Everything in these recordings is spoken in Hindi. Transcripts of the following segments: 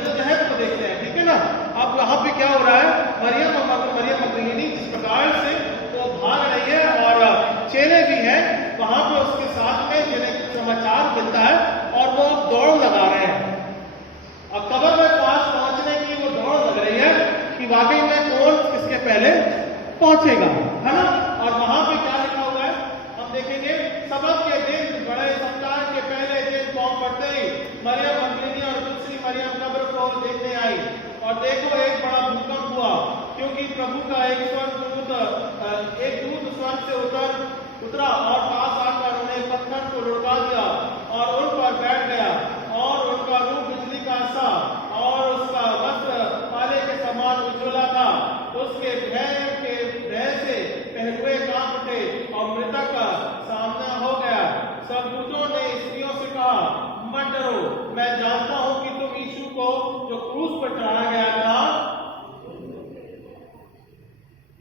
जद्दोजहद को देखते हैं, ठीक है ना। अब यहाँ पे क्या हो रहा है, मरियम मगदलीनी जिस प्रकार से वो भाग रही है और चेले भी हैं वहां पे उसके साथ में, जिन्हें समाचार मिलता है और वो दौड़ लगा रहे हैं। अब कब्र में पास पहुंचने की वो दौड़ लग रही है कि वाकई में कौन किसके पहले पहुंचेगा, है ना। और वहां पे क्या लिखा हुआ है हम देखेंगे, सबक के दिन, बड़े सप्ताह के पहले दिन कौम पड़ते ही मरियम मगदलीनी और दूसरी मरियम कब्र को देखने आई, और देखो एक बड़ा भूकंप हुआ, क्योंकि प्रभु का एक दूत स्वर्ग से उतरा और पास आकर उन्हें पत्थर को लुढ़का दिया और उन पर बैठ गया, और उनका रूप बिजली का सा और उसका वस्त्र काले के समान उज्ज्वला था। उसके भय से पहलुए कांप उठे और मृतक का सामना हो गया। स्वर्गदूतों ने स्त्रियों से कहा, मत डरो, मैं जानता हूं कि तुम यीशु को जो क्रूस पर चढ़ाया गया था,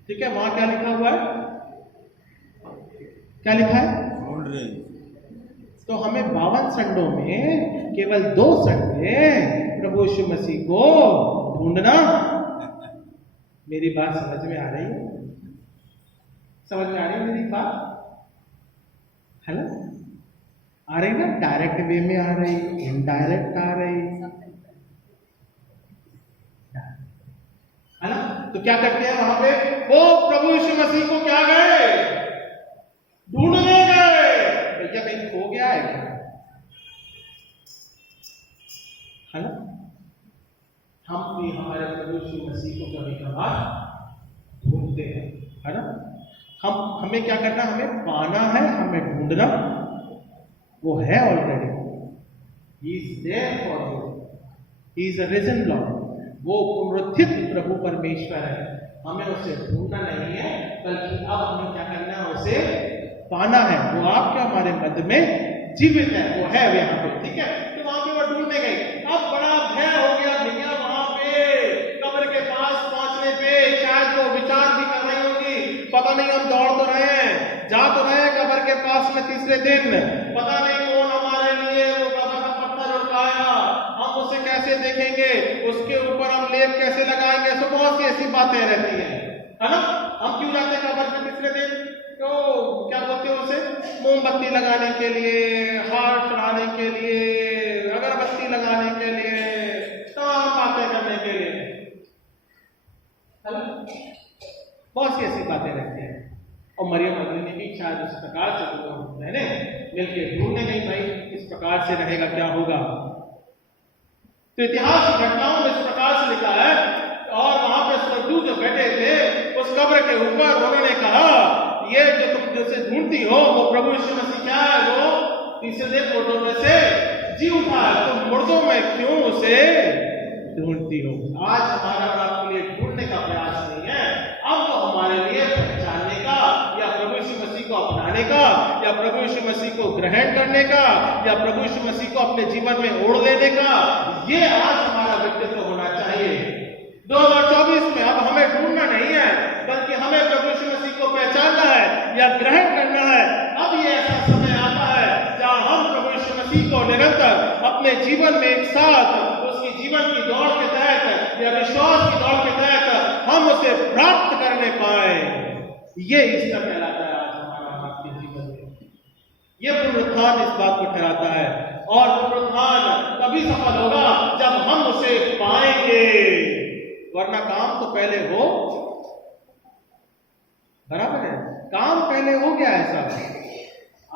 ठीक है। वहां क्या लिखा हुआ है, क्या लिखा है, तो हमें 52 संडों में केवल 2 संडे प्रभु यीशु मसीह को ढूंढना। मेरी बात समझ में आ रही है, समझ में आ रही है मेरी बात, है ना। आ रही ना, डायरेक्ट वे में आ रही, इनडायरेक्ट आ रही, है ना। तो क्या करते हैं वहां पे, वो प्रभु यीशु मसीह को क्या गए ढूंढने गए, भैया कहीं खो गया है ना। हम भी हमारे प्रभु यीशु मसीह को कभी कभार ढूंढते हैं, है ना। हमें क्या करना, हमें पाना है, हमें ढूंढना, वो है already, he is there for you, he is a risen Lord, वो पुनरुत्थित प्रभु परमेश्वर है। हमें उसे ढूंढना नहीं है, बल्कि अब हमें क्या करना है, उसे पाना है। वो आपके हमारे मध्य में जीवित है, वो है यहाँ पे, ठीक है। तो वहां पे वो ढूंढने गए। अब बड़ा भय हो गया भैया, वहां पे कब्र के पास पहुंचने पे शायद वो विचार भी कर रही होगी, पता नहीं हम दौड़ तो रहे हैं, जा तो रहे हैं कब्र के पास में तीसरे दिन, पता नहीं कौन हमारे लिए वो कब्र का पत्थर उठाया, हम उसे कैसे देखेंगे, उसके ऊपर हम लेप कैसे लगाएंगे, सब बहुत सी ऐसी बातें रहती है ना। हम क्यों जाते हैं कब्र में तीसरे दिन, तो क्या बोलते हैं उसे, मोमबत्ती लगाने के लिए, हार चढ़ाने के लिए, अगरबत्ती लगाने के लिए, तमाम बातें करने के लिए, बहुत सी ऐसी बातें रहती हैं। और मरियम मगदलीनी भी शायद इस प्रकार से मैंने मिलकर ढूंढने गई, भाई इस प्रकार से रहेगा क्या होगा। तो इतिहास की घटनाओं में इस प्रकार से लिखा है, और वहां पर स्वर्गदूत जो बैठे थे उस कब्र के ऊपर, उन्होंने कहा, ये जो तुम जैसे ढूंढती हो वो प्रभु यीशु मसीह क्या है, वो तीसरे दिन मुर्दों में से जी उठा है, तुम मुर्दों में क्यों उसे ढूंढती हो। आज हमारा आपके लिए ढूंढने का प्रयास नहीं है, अब वो हमारे लिए पहचानने का, या प्रभु यीशु मसीह को अपनाने का, या प्रभु यीशु मसीह को ग्रहण करने का, या प्रभु यीशु मसीह को अपने जीवन में ओढ़ लेने का, ये आज हमारा व्यक्तित्व होना चाहिए 2024 में। अब हमें ढूंढना नहीं है, बल्कि हमें प्रभु यीशु मसीह को पहचानना है या ग्रहण करना है। अब ये ऐसा समय आता है जहां हम प्रभु यीशु मसीह को निरंतर अपने जीवन में एक साथ उसकी जीवन की दौड़ के तहत या विश्वास की दौड़ के तहत हम उसे प्राप्त करने पाए। ये ईस्टर कहलाता है आज हमारा आपके जीवन में। ये पुनरुत्थान इस बात को ठहराता है, और पुनरुत्थान तभी सफल होगा जब हम उसे पाएंगे, वरना काम तो पहले हो, बराबर है, काम पहले हो गया है सब,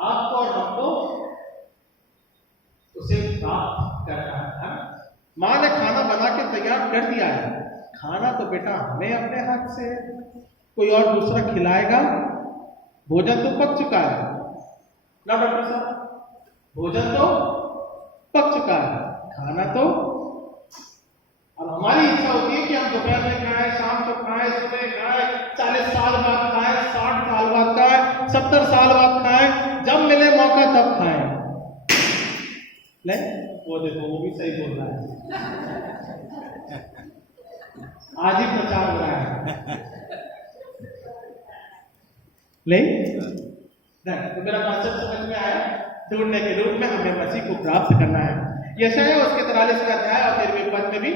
आपको और हमको उसे प्राप्त करना है। माँ ने खाना बना के तैयार कर दिया है, खाना तो बेटा हमें अपने हाथ से, कोई और दूसरा खिलाएगा। भोजन तो पक चुका है ना डॉक्टर साहब, भोजन तो पक चुका है, खाना तो अब हमारी इच्छा होती है कि हम दोपहर में खाएं, शाम को खाएं, सुबह खाएं, 40 साल बाद खाएं, 60 साल बाद खाएं, 70 साल बाद खाएं, जब मिले मौका तब खाएं। ले वो देखो, वो भी सही बोल रहा है, आज ही प्रचार हो रहा है। ले तो मेरा कॉन्सेप्ट समझ में आया, ढूंढने के रूप में हमें मसीह को प्राप्त करना है। यशायाह उसके 43वें अध्याय और 13वें पद में भी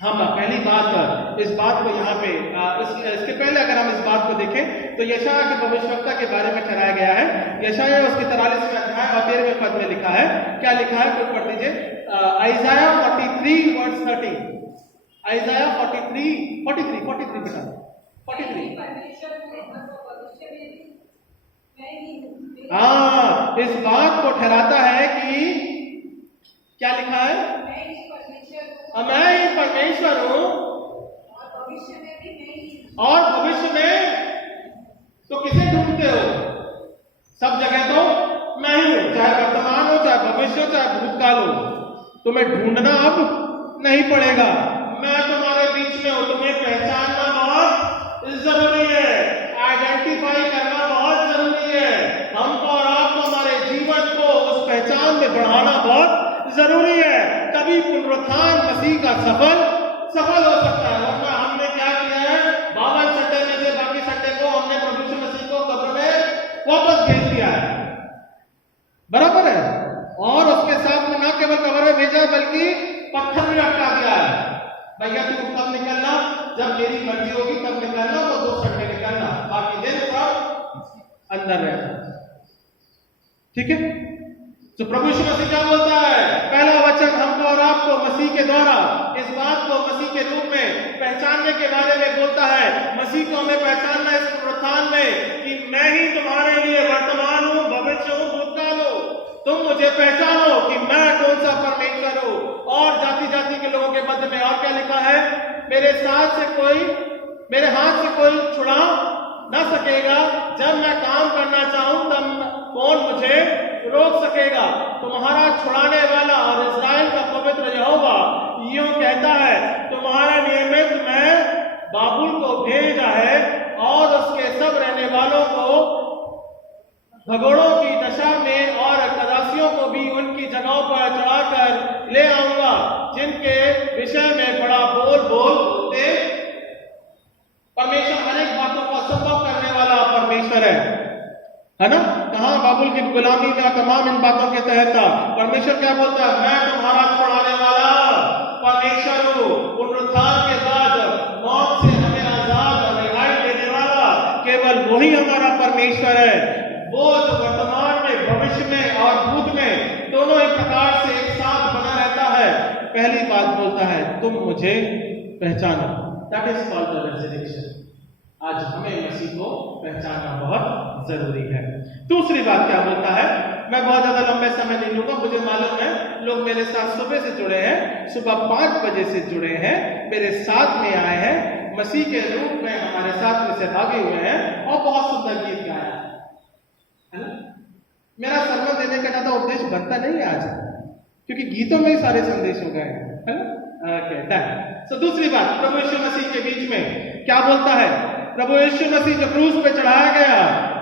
हम पहली बात इस बात को यहाँ पे इसके पहले अगर हम इस बात को देखें तो यशायाह की भविष्यवक्ता के बारे में ठहराया गया है। यशायाह उसके 43वें अध्याय और 13वें पद में लिखा है, क्या लिखा है कुछ पढ़ लीजिए। आइजाया 43 वर्स 13, आइजाया 43 बेटा 43। हाँ, इस बात को ठहराता है कि क्या लिखा है, मैं ही परमेश्वर हूं और भविष्य में तो किसे ढूंढते हो? सब जगह तो मैं ही हूं, चाहे वर्तमान हो, चाहे भविष्य हो, चाहे भूतकाल हो। तुम्हें ढूंढना अब नहीं पड़ेगा, मैं तुम्हारे बीच में हूं। तुम्हें पहचानना बहुत जरूरी है, आइडेंटिफाई करना बहुत जरूरी है। हमको और आपको हमारे जीवन को उस पहचान में बढ़ाना बहुत जरूरी है, तभी पुनरुत्थान मसीह का सफल हो सकता है। वरना हमने क्या किया है, 52 संडे में से बाकी संडे को हमने प्रभु यीशु मसीह को कब्र में वापस भेज दिया है, बराबर है। और उसके साथ में ना केवल कब्र में भेजा बल्कि पत्थर भी लटका दिया है। भैया तू कब निकलना, जब मेरी मर्जी होगी तब निकलना, वो 2 संडे निकलना, बाकी दिन सब अंदर रहना, ठीक है। तो प्रभु यीशु मसीह क्या बोलता है, पहला वचन हमको और आपको मसीह के द्वारा इस बात को मसीह के रूप में पहचानने के बारे में बोलता है। मसीह को हमें पहचानना इस पुनरुत्थान में कि मैं ही तुम्हारे लिए वर्तमान हूं, भविष्य हूं, भूतकाल हूं। तुम मुझे पहचानो कि मैं कौन सा परमेश्वर हूं। और जाति जाति के लोगों के मध्य में और क्या लिखा है, मेरे हाथ से कोई छुड़ा ना सकेगा, जब मैं काम करना चाहूं तब कौन मुझे रोक सकेगा। तुम्हारा छुड़ाने वाला और इस्राएल का पवित्र यहोवा यूं कहता है, तुम्हारे निमित्त मैं बाबुल को भेजा है और उसके सब रहने वालों को भगोड़ों की दशा में और कदासियों को भी उनकी जगहों पर चढ़ाकर ले आऊंगा, जिनके विषय में बड़ा बोल बोलते। परमेश्वर हर एक बातों को असंभव करने वाला परमेश्वर है ना। कहां बाबुल की गुलामी में तमाम इन बातों के तहत था। परमेश्वर क्या बोलता है, मैं तुम्हारा छुड़ाने वाला परमेश्वर हूं। पुनरुत्थान के बाद मौत से हमें आजाद और रिहाई देने वाला केवल वही हमारा परमेश्वर है, वो जो वर्तमान में, भविष्य में और भूत में दोनों ही प्रकार से एक साथ बना रहता है। पहली बात बोलता है, तुम मुझे पहचानो, that is called the resurrection. आज हमें मसीह को पहचानना बहुत जरूरी है। दूसरी बात क्या बोलता है, मैं बहुत ज्यादा लंबे समय नहीं लूंगा, मुझे मालूम है लोग मेरे साथ सुबह से जुड़े हैं, सुबह 5 बजे से जुड़े हैं, मेरे साथ में आए हैं, मसीह के रूप में हमारे साथ में सहभागी हुए हैं और बहुत सुंदर गीत गाया है ना। मेरा सरमन देने का ज्यादा उपदेश बनता नहीं है आज, क्योंकि गीतों में ही सारे संदेश हो गए हैं, है ना। तो दूसरी बात, प्रभु यीशु मसीह के बीच में क्या बोलता है, प्रभु यीशु मसीह जो क्रूस पे चढ़ाया गया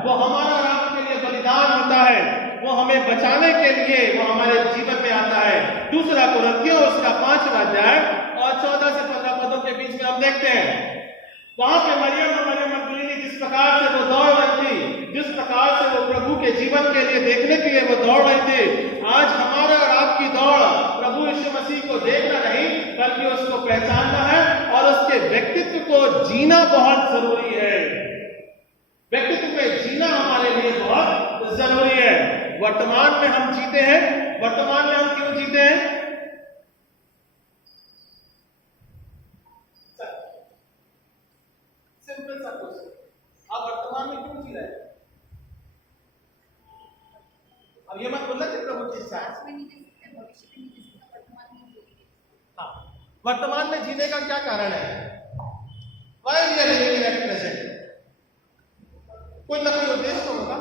वो हमारा और आपके लिए बलिदान होता है, वो हमें बचाने के लिए वो हमारे जीवन में आता है। दूसरा कुरिन्थियों उसका 5वां अध्याय और 14 से 15 पदों के बीच में हम देखते हैं, वहां पे मरियम और मरियम मगदलीनी जिस प्रकार से वो दौड़ रही थी, जिस प्रकार से वो प्रभु के जीवन के लिए देखने के लिए वो दौड़ रही थी, आज हमारे और आपकी दौड़ प्रभु यीशु मसीह को देखना नहीं बल्कि उसको पहचानना है और उसके व्यक्तित्व को जीना बहुत जरूरी है। व्यक्तित्व में जीना हमारे लिए बहुत जरूरी है। वर्तमान में हम जीते हैं, वर्तमान में हम क्यों जीते हैं? सिंपल सा क्वेश्चन, आप वर्तमान में क्यों जी रहे हैं? अब ये मत बोलना कि प्रभु की इच्छा है। हाँ, वर्तमान में जीने का क्या कारण है? Why we are living in at present? कोई ना कोई उद्देश्य तो होगा।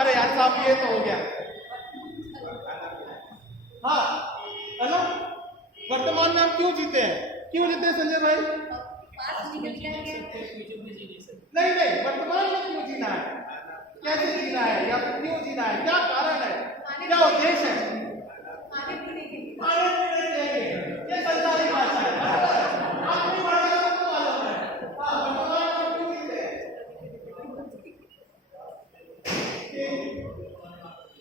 अरे यार साहब ये तो हो गया। हाँ, है ना? वर्तमान में हम क्यों जीते हैं? क्यों जीते हैं संजय भाई? नहीं नहीं, वर्तमान में क्यों जीना है? कैसे जीना है या फिर क्यों जीना है? क्या कारण है? क्या उद्देश्य है? ये संसारी भाषा है, अपनी भाषा सबको मालूम है। हाँ, वर्तमान में क्यों जीते हैं?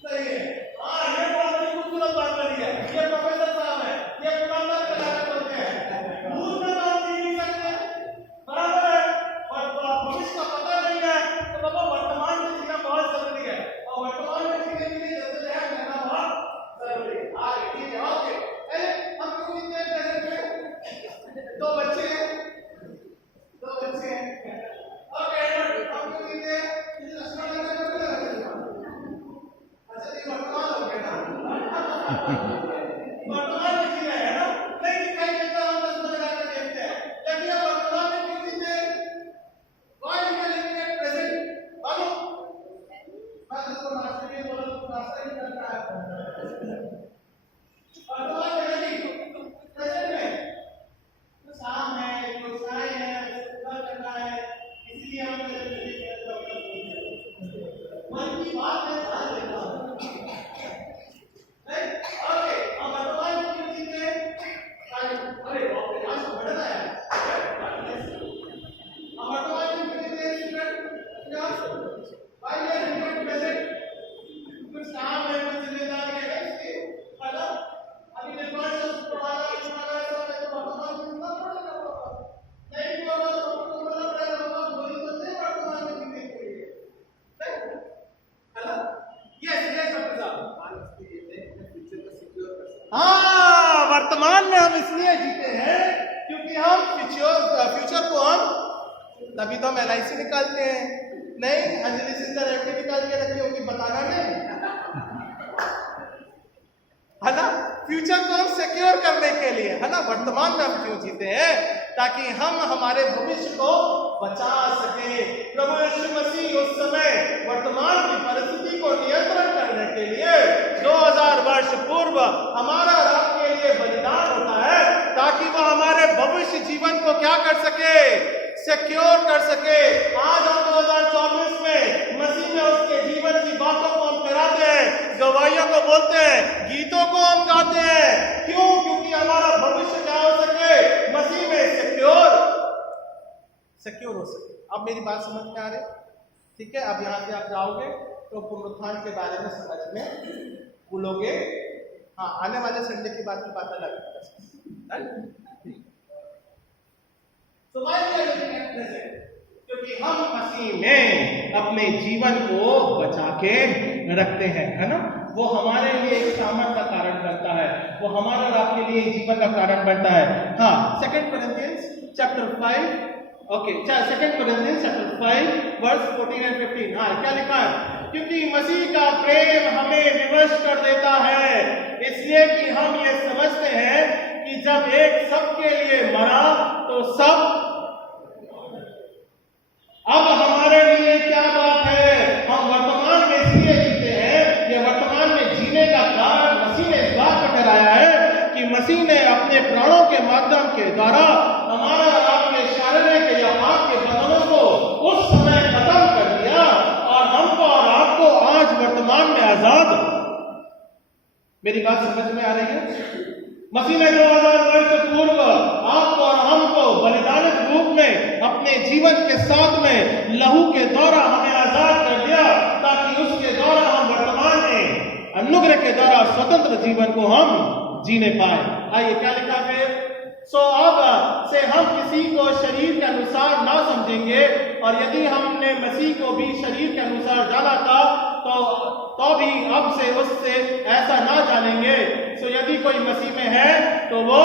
सही है। हाँ, ये बहुत खूबसूरत हाँ, वर्तमान में हम इसलिए जीते हैं क्योंकि हम फ्यूचर को हम, तभी तो हम LIC निकालते हैं। नहीं, अंजलि सिंह FD निकाल के रखी होगी, बताना नहीं, है ना। फ्यूचर को हम सिक्योर करने के लिए, है ना, वर्तमान में हम क्यों जीते हैं, ताकि हम हमारे भविष्य को बचा सके। प्रभु यीशु मसीह उस समय वर्तमान की परिस्थिति को नियंत्रण करने के लिए 2000 वर्ष पूर्व हमारा और आपके लिए बलिदान होता है, ताकि वह हमारे भविष्य जीवन को क्या कर सके, सिक्योर कर सके। आज हम 2024 में मसीह में उसके जीवन की बातों को हम कराते हैं, गवाहियों को बोलते हैं, गीतों को हम गाते हैं। क्यों? क्योंकि हमारा भविष्य क्या हो सके, मसीह में सिक्योर हो सके। अब मेरी बात समझ में आ रही? ठीक है, अब यहां से आप जाओगे तो पुनरुत्थान के बारे में समझ में भूलोगे। हाँ, आने वाले संडे की बात अलग है। तो क्योंकि हम मसीह में अपने जीवन को बचा के रखते हैं, है ना। वो हमारे लिए एक सामर्थ का कारण बनता है, वो हमारे और आपके लिए जीवन का कारण बनता है। हाँ, 2 Corinthians chapter 5, okay, 2 Corinthians chapter 5 verse 14 and 15। हाँ, क्या लिखा है? क्योंकि मसीह का प्रेम हमें विवश कर देता है, इसलिए कि हम ये समझते हैं कि जब एक सबके लिए मरा तो सब। अब हमारे लिए क्या बात है, हम वर्तमान में इसलिए जीते हैं, ये वर्तमान में जीने का कारण मसीह ने इस बात को ठहराया है कि मसीह ने अपने प्राणों के माध्यम के द्वारा हमारा और आपके शारीरिक या पाप के बंधनों को उस समय खत्म कर दिया और हमको और आपको आज वर्तमान में आजाद। मेरी बात समझ में आ रही है? मसीह ने 2000 वर्ष पूर्व आपको और हमको बलिदानिक रूप में अपने जीवन के साथ में लहू के द्वारा हमें आजाद कर दिया, ताकि उसके द्वारा हम वर्तमान में अनुग्रह के द्वारा स्वतंत्र जीवन को हम जीने पाए। आइए, क्या लिखा है? सो अब से हम किसी को शरीर के अनुसार ना समझेंगे, और यदि हमने मसीह को भी शरीर के अनुसार जाना था तो भी अब से उससे ऐसा ना जानेंगे। सो यदि कोई मसीह में है तो वो,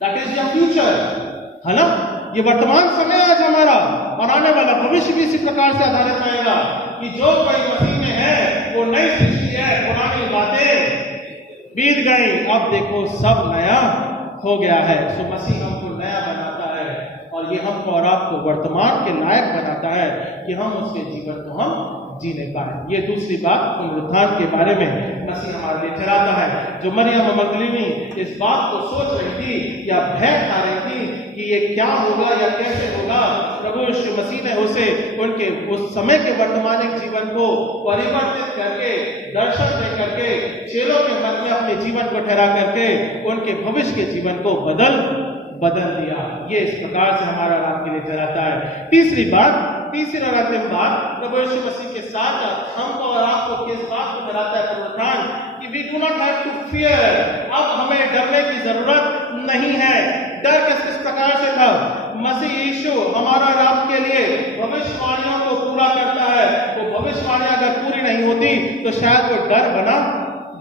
दैट इज योर फ्यूचर, है ना। ये वर्तमान समय आज हमारा, और आने वाला भविष्य भी इसी प्रकार से आधारित रहेगा कि जो कोई मसीह में है वो नई सृष्टि है, पुरानी बातें बीत गई, अब देखो सब नया हो गया है। सो मसीह हमको नया बनाता है, और ये हमको और आपको वर्तमान के लायक बनाता है कि हम उसके जीवन को हम जीने पाए। ये दूसरी बात पुनरुत्थान के बारे में मसीह हमारे लिए ठहराता है। जो मरियम मगदलीनी इस बात को सोच रही थी या भय खा रही थी कि ये क्या होगा या कैसे होगा, प्रभु यीशु मसीह ने उसे उनके उस समय के वर्तमानिक जीवन को परिवर्तित करके, दर्शन दे करके, चेलों के मन में अपने जीवन को ठहरा करके उनके भविष्य के जीवन को बदल दिया। ये इस प्रकार से हमारा आपके लिए ठहराता है। तीसरी और अंतिम बात, प्रभु यीशु मसीह के साथ हमको और आपको किस बात को ठहराता है पुनरुत्थान, कि we do not have to fear. अब हमें डरने की जरूरत नहीं है। डर किस प्रकार से था? मसीह यीशु हमारा और आपके लिए भविष्यवाणियों को पूरा करता है। वो भविष्यवाणियां अगर पूरी नहीं होती तो शायद वो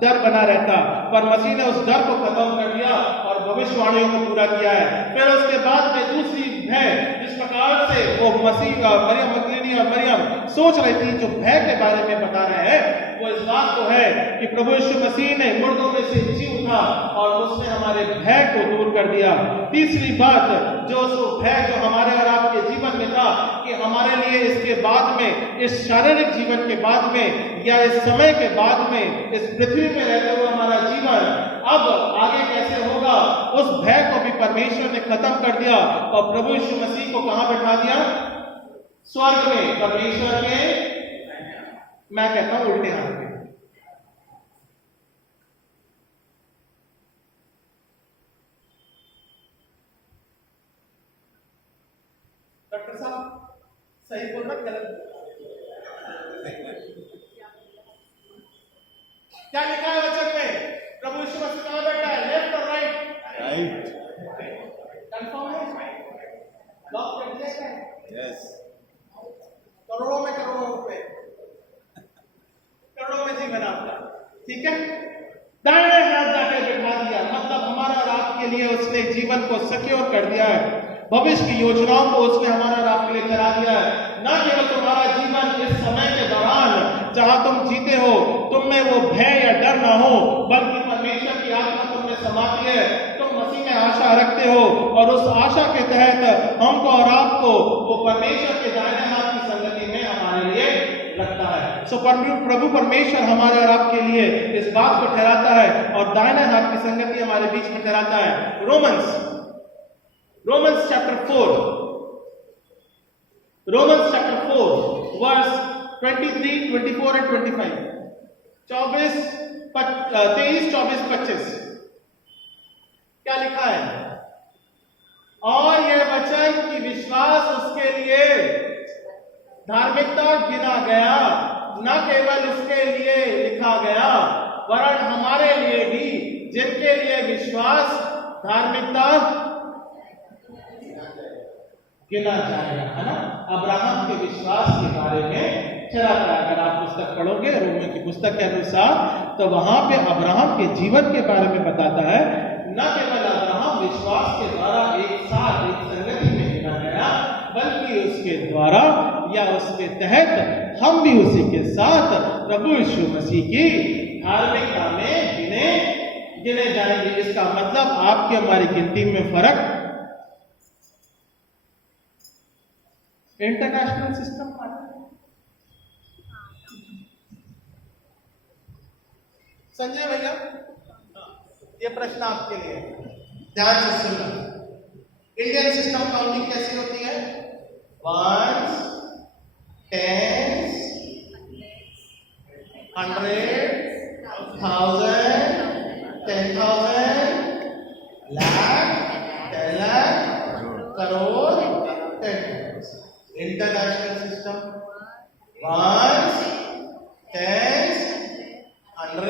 डर बना रहता, पर मसीह ने उस डर को खत्म कर दिया और भविष्यवाणियों को पूरा किया है। फिर उसके बाद में दूसरी भय, जिस प्रकार से वो मसीह का मरियम मगदलीनी और मरियम सोच रही थी, जो भय के बारे में बता रहे हैं, वो इस बात को है कि प्रभु यीशु मसीह ने मुर्दों में से जी उठा और उसने हमारे भय को दूर कर दिया। तीसरी बात, जो भय जो हमारे और आपके जीवन में था, कि हमारे लिए इसके बाद में, इस शारीरिक जीवन के बाद में या इस समय के बाद में, इस पृथ्वी में रहते हुए हमारा जीवन अब आगे कैसे होगा, उस भय को भी परमेश्वर ने खत्म कर दिया और प्रभु यीशु मसीह को कहां बैठा दिया? स्वर्ग में, परमेश्वर के, मैं कहता हूं उल्टे हाथ में। डॉक्टर साहब सही बोल रहा, गलत? क्या लिखा है वचन में? प्रभु यीशु मसीह कहां बैठा है? लेफ्ट और राइट? राइट। कंफर्म है? लॉक कर दिया है? यस। करोड़ों में रुपए, करोड़ों में जीवन आपका, ठीक है। दाहिने हाथ जाके बैठा दिया, मतलब हमारा और आपके लिए उसने जीवन को सिक्योर कर दिया है, भविष्य की योजनाओं को उसने हमारा और आपके लिए करा दिया है। ना केवल तुम्हारा जीवन इस समय के दौरान जहां तुम जीते हो तुम में वो भय या डर ना हो, बल्कि परमेश्वर की आत्मा तुम में समाती है, तुम मसीह में आशा रखते हो और उस आशा के तहत हमको और आपको वो परमेश्वर के दाहिने हाथ की संगति में हमारे लिए रखता है। सो प्रभु परमेश्वर हमारे और आपके लिए इस बात को ठहराता है और दाहिने हाथ की संगति हमारे बीच में ठहराता है। रोमन्स चैप्टर 4 वर्स 23, 24 and 25, 23, 24, 25 क्या लिखा है? और यह वचन कि विश्वास उसके लिए धार्मिकता गिना गया, न केवल उसके लिए लिखा गया वरन हमारे लिए भी, जिनके लिए विश्वास धार्मिकता गिना जाएगा, है ना। अब्राहम के विश्वास के बारे में चलाता है। अगर आप पुस्तक पढ़ोगे रोमियो की पुस्तक के अनुसार तो वहां पे अब्राहम के जीवन के बारे में बताता है, न केवल अब्राहम विश्वास के द्वारा एक साथ एक संगति में गिना गया, बल्कि उसके द्वारा या उसके तहत हम भी उसी के साथ प्रभु यीशु मसीह की धार्मिकता में गिने जाएंगे। इसका मतलब आपकी हमारी गिनती में फर्क इंटरनेशनल सिस्टम संजय भैया, ये प्रश्न आपके लिए, ध्यान से सुनना। इंडियन सिस्टम काउंटिंग कैसी होती है? 1, 10, 100, 1000, 10,000, लाख, 10 लाख, करोड़, 10। इंटरनेशनल सिस्टम 1, 10, 100,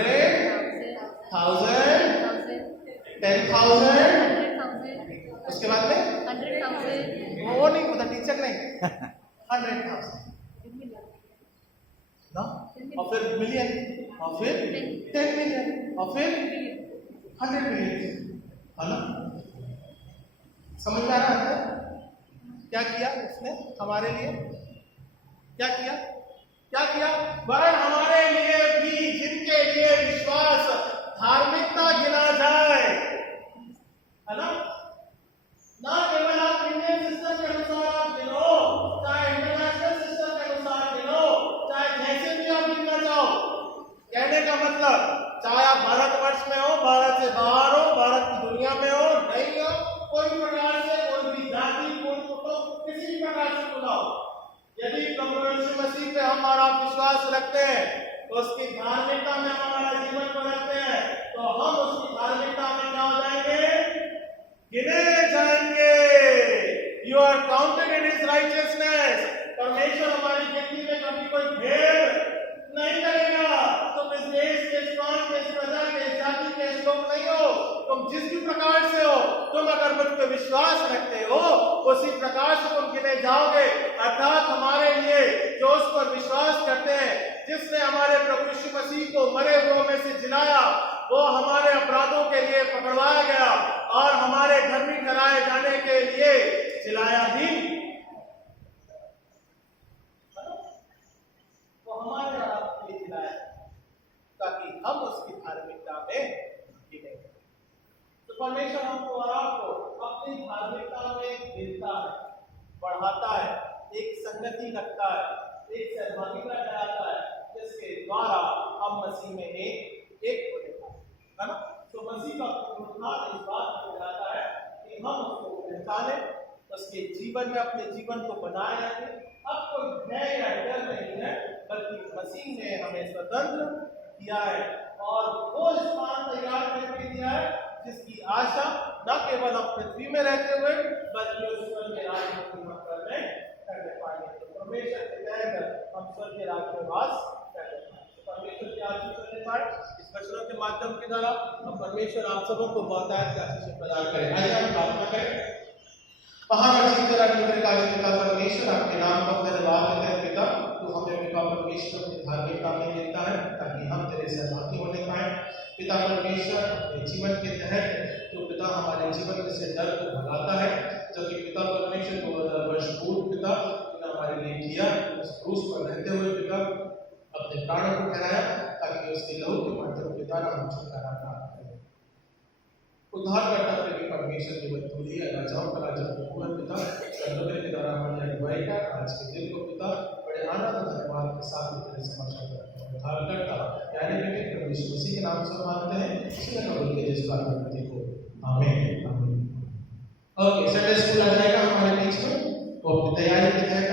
1000, 10,000, उसके बाद में 100,000, वो नहीं होता, टीचर नहीं, 100,000 ना, और फिर मिलियन, और फिर 10 मिलियन, और फिर 100 मिलियन, है ना। समझ में आ रहा है क्या किया उसने हमारे लिए? क्या किया? वरन हमारे लिए भी, जिनके लिए विश्वास धार्मिकता गिना जाए, है ना। ना केवल आप इंडियन सिस्टम के अनुसार आप गिनो, चाहे इंटरनेशनल सिस्टम के अनुसार गिनो, चाहे जैसे भी आप गिनना चाहो। कहने का मतलब चाहे आप भारतवर्ष में हो, भारत से बाहर हो, भारत की दुनिया में हो, नहीं हो, कोई प्रकार से, कोई भी जाति, कोई कुटुंब, किसी भी प्रकार से बुलाओ, यदि प्रभु यीशु मसीह पे हमारा विश्वास रखते हैं, तो उसकी धार्मिकता में हमारा जीवन को रखते हैं, तो हम उसकी धार्मिकता में क्या हो जाएंगे? गिने जाएंगे। You are counted in his righteousness. परमेश्वर हमारी गिनती में कभी कोई भेद नहीं करेगा। तुम इस देश के, इस प्रांत के, इस प्रजा के, इस जाति के लोग नहीं हो, तुम जिस भी प्रकार से हो, तुम अगर मुझ पर विश्वास रखते हो उसी प्रकार से तुम गिने जाओगे। अर्थात हमारे लिए जो उस पर विश्वास करते हैं, जिसने हमारे प्रभु यीशु मसीह को मरे हुओं में से जिलाया, वो हमारे अपराधों के लिए पकड़वाया गया और हमारे धर्मी ठहराए जाने के लिए जिलाया भी, वो हमारे आपके लिए जिलाया ताकि हम उसकी धार्मिकता में गिने। तो परमेश्वर हमको और आपको अपनी धार्मिकता में गिनता है, बढ़ाता है, एक संगति रखता है, एक सहभागिता कराता है, जिसके द्वारा हम मसीह में एक हो जाता है ना। तो मसीह का पुनरुत्थान इस बात को बताता है कि हम उसको पहचाने, उसके जीवन में अपने जीवन को बनाए रखें। अब कोई भय या डर नहीं है, बल्कि मसीह ने हमें स्वतंत्र किया है और वो स्थान तैयार करके दिया है जिसकी आशा न केवल हम पृथ्वी में रहते हुए, बल्कि उस स्वर्ग के राज्य में पूर्ण करने पाएंगे। तो परमेश्वर के तहत हम स्वर्ग के राज्य में वास करने पाएंगे। परमेश्वर की आशीष करने पाए इस वचनों के माध्यम के द्वारा हम परमेश्वर आप सबों को बहुतायत की आशीष प्रदान करें। आइए हम प्रार्थना करें। महान परमेश्वर आपके नाम को धन्यवाद देते हैं पिता। हमें पिता परमेश्वर अपनी धार्मिकता में देता है ताकि हम तेरे सहभागी होने पाए। पिता परमेश्वर अपने जीवन के तहत तो पिता हमारे जीवन में से डर को भगाता है, जबकि पिता परमेश्वर 2000 वर्ष पूर्व पिता हमारे लिए किया, उस क्रूस पर रहते हुए पिता अपने प्राणों को ठहराया ताकि उसके लहू के माध्यम के द्वारा हम छुटकारा प्राप्त करें। उद्धारकर्ता प्रभु परमेश्वर की बतूली राजाओं का राजा प्रभु पिता परमेश्वर के द्वारा हमारी अगुवाई का आज के दिन को पिता बड़े आनंद धन्यवाद के साथ तेरे समक्ष रखते हैं। उद्धारकर्ता यानी कि प्रभु यीशु मसीह के नाम से मांगते हैं, इसी में कबूल कीजिए इस प्रार्थना को। आमीन। ओके, संडे स्कूल आ जाएगा हमारे बीच में, वो अपनी तैयारी के तहत